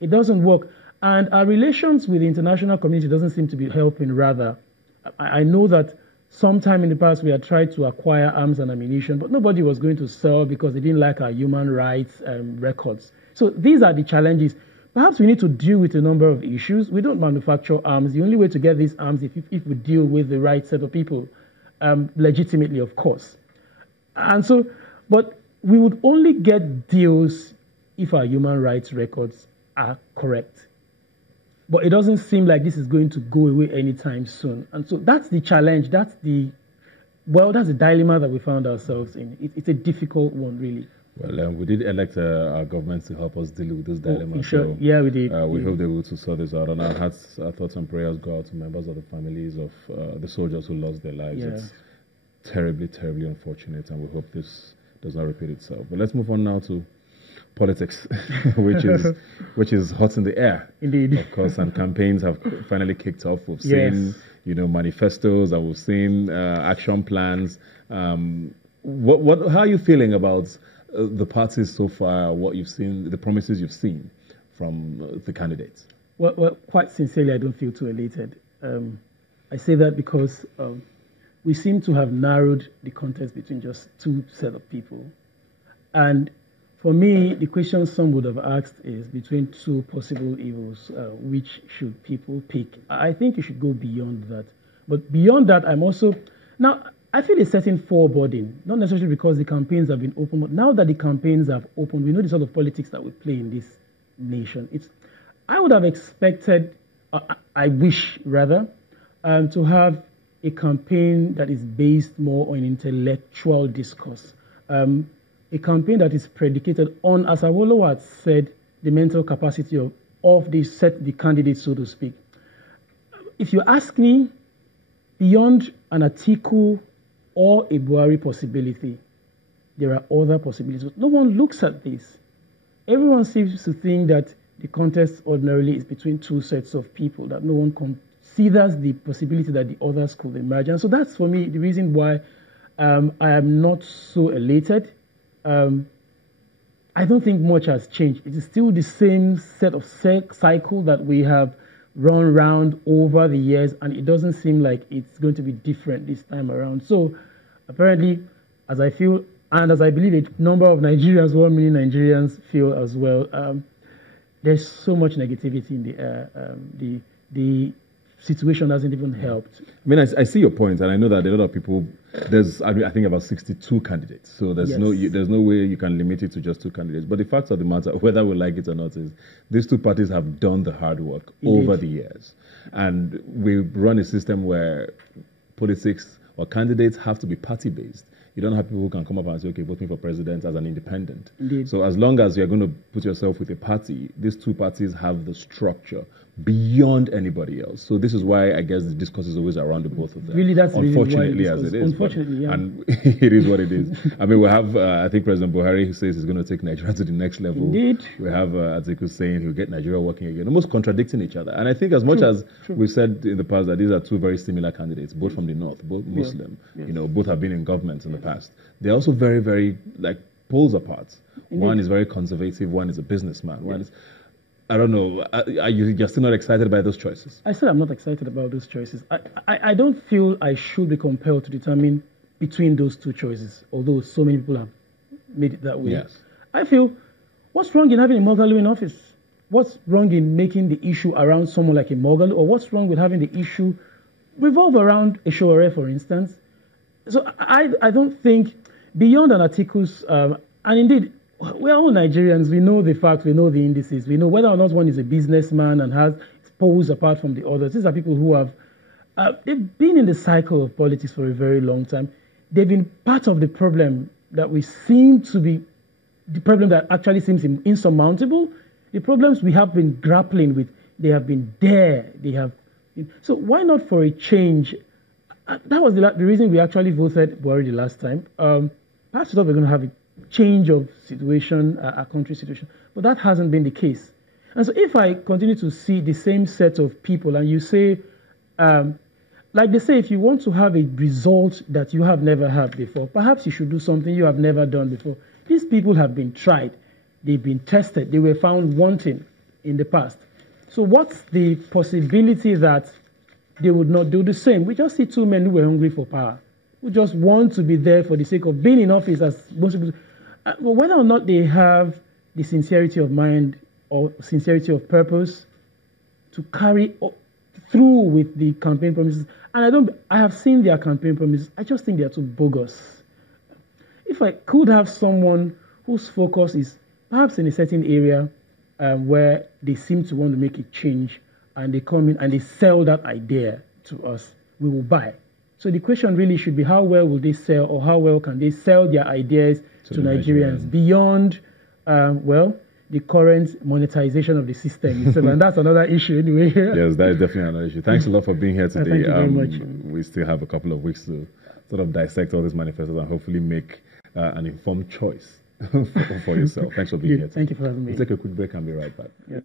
It doesn't work. And our relations with the international community doesn't seem to be helping, rather. I know that sometime in the past we had tried to acquire arms and ammunition, but nobody was going to sell because they didn't like our human rights records. So these are the challenges. Perhaps we need to deal with a number of issues. We don't manufacture arms. The only way to get these arms is if we deal with the right set of people, legitimately, of course. And so, but we would only get deals if our human rights records are correct. But it doesn't seem like this is going to go away anytime soon. And so that's the challenge. That's the dilemma that we found ourselves in. It's a difficult one, really. Well, we did elect our government to help us deal with this dilemma. Sure. So, yeah, we did. We hope they're able to sort this out. And our thoughts and prayers go out to members of the families of the soldiers who lost their lives. Yeah. It's terribly, terribly unfortunate, and we hope this does not repeat itself. But let's move on now to politics, which is hot in the air. Indeed. Of course, and campaigns have finally kicked off. We've seen, manifestos, and we've seen action plans. How are you feeling about the parties so far? What you've seen, the promises you've seen from the candidates? Well, quite sincerely, I don't feel too elated. I say that because we seem to have narrowed the contest between just two set of people, and for me, the question some would have asked is between two possible evils, which should people pick? I think you should go beyond that. But beyond that, I feel a certain foreboding, not necessarily because the campaigns have been open, but now that the campaigns have opened, we know the sort of politics that we play in this nation. I would have expected, I wish rather, to have a campaign that is based more on intellectual discourse. A campaign that is predicated on, as Awolowo had said, the mental capacity of the candidates, so to speak. If you ask me, beyond an Atiku or a Buhari possibility, there are other possibilities. But no one looks at this. Everyone seems to think that the contest ordinarily is between two sets of people, that no one considers the possibility that the others could emerge. And so that's, for me, the reason why I am not so elated. I don't think much has changed. It is still the same set of cycle that we have run round over the years, and it doesn't seem like it's going to be different this time around. So apparently, as I feel, and as I believe a number of Nigerians, 1 million Nigerians feel as well, there's so much negativity in the air. The situation hasn't even helped. I mean, I see your point, and I know that a lot of people, I think about 62 candidates, so there's no way you can limit it to just two candidates. But the fact of the matter, whether we like it or not, is these two parties have done the hard work over the years. And we run a system where politics or candidates have to be party-based. You don't have people who can come up and say, okay, vote me for president as an independent. Indeed. So as long as you're going to put yourself with a party, these two parties have the structure beyond anybody else. So this is why I guess the discourse is always around the both of them. Really, that's unfortunately as it is. Unfortunately, yeah. And it is what it is. I mean, we have, I think President Buhari who says he's going to take Nigeria to the next level. Indeed. We have Atiku saying he'll get Nigeria working again, almost contradicting each other. And I think as much as we've said in the past that these are two very similar candidates, both from the north, both Muslim, both have been in government in the past. They're also very, very, poles apart. Indeed. One is very conservative, one is a businessman. One is, I don't know, you're still not excited by those choices? I said I'm not excited about those choices. I don't feel I should be compelled to determine between those two choices, although so many people have made it that way. Yes. I feel, what's wrong in having a Moghalu in office? What's wrong in making the issue around someone like a Moghalu? Or what's wrong with having the issue revolve around a Showore, for instance? So I don't think, beyond an Atiku's, and indeed, we're all Nigerians. We know the facts. We know the indices. We know whether or not one is a businessman and has poles apart from the others. These are people who have they've been in the cycle of politics for a very long time. They've been part of the problem that we seem to be, the problem that actually seems insurmountable. The problems we have been grappling with, they have been there. They have. So why not for a change? That was the reason we actually voted Buhari the last time. Perhaps we thought we were going to have a change of situation, a country situation, but that hasn't been the case. And so if I continue to see the same set of people and you say, like they say, if you want to have a result that you have never had before, perhaps you should do something you have never done before. These people have been tried. They've been tested. They were found wanting. in the past. So what's the possibility that they would not do the same? We just see two men who were hungry for power, who just want to be there for the sake of being in office, as most people. Well, whether or not they have the sincerity of mind or sincerity of purpose to carry through with the campaign promises. And I have seen their campaign promises. I just think they are too bogus. If I could have someone whose focus is perhaps in a certain area where they seem to want to make a change, and they come in and they sell that idea to us, we will buy. So the question really should be, how well will they sell, or how well can they sell their ideas to Nigerians beyond, the current monetization of the system itself? And that's another issue anyway. Yes, that is definitely another issue. Thanks a lot for being here today. Thank you very much. We still have a couple of weeks to sort of dissect all these manifestos and hopefully make an informed choice for yourself. Thanks for being here today. Thank you for having me. We'll take a quick break and be right back. Yeah.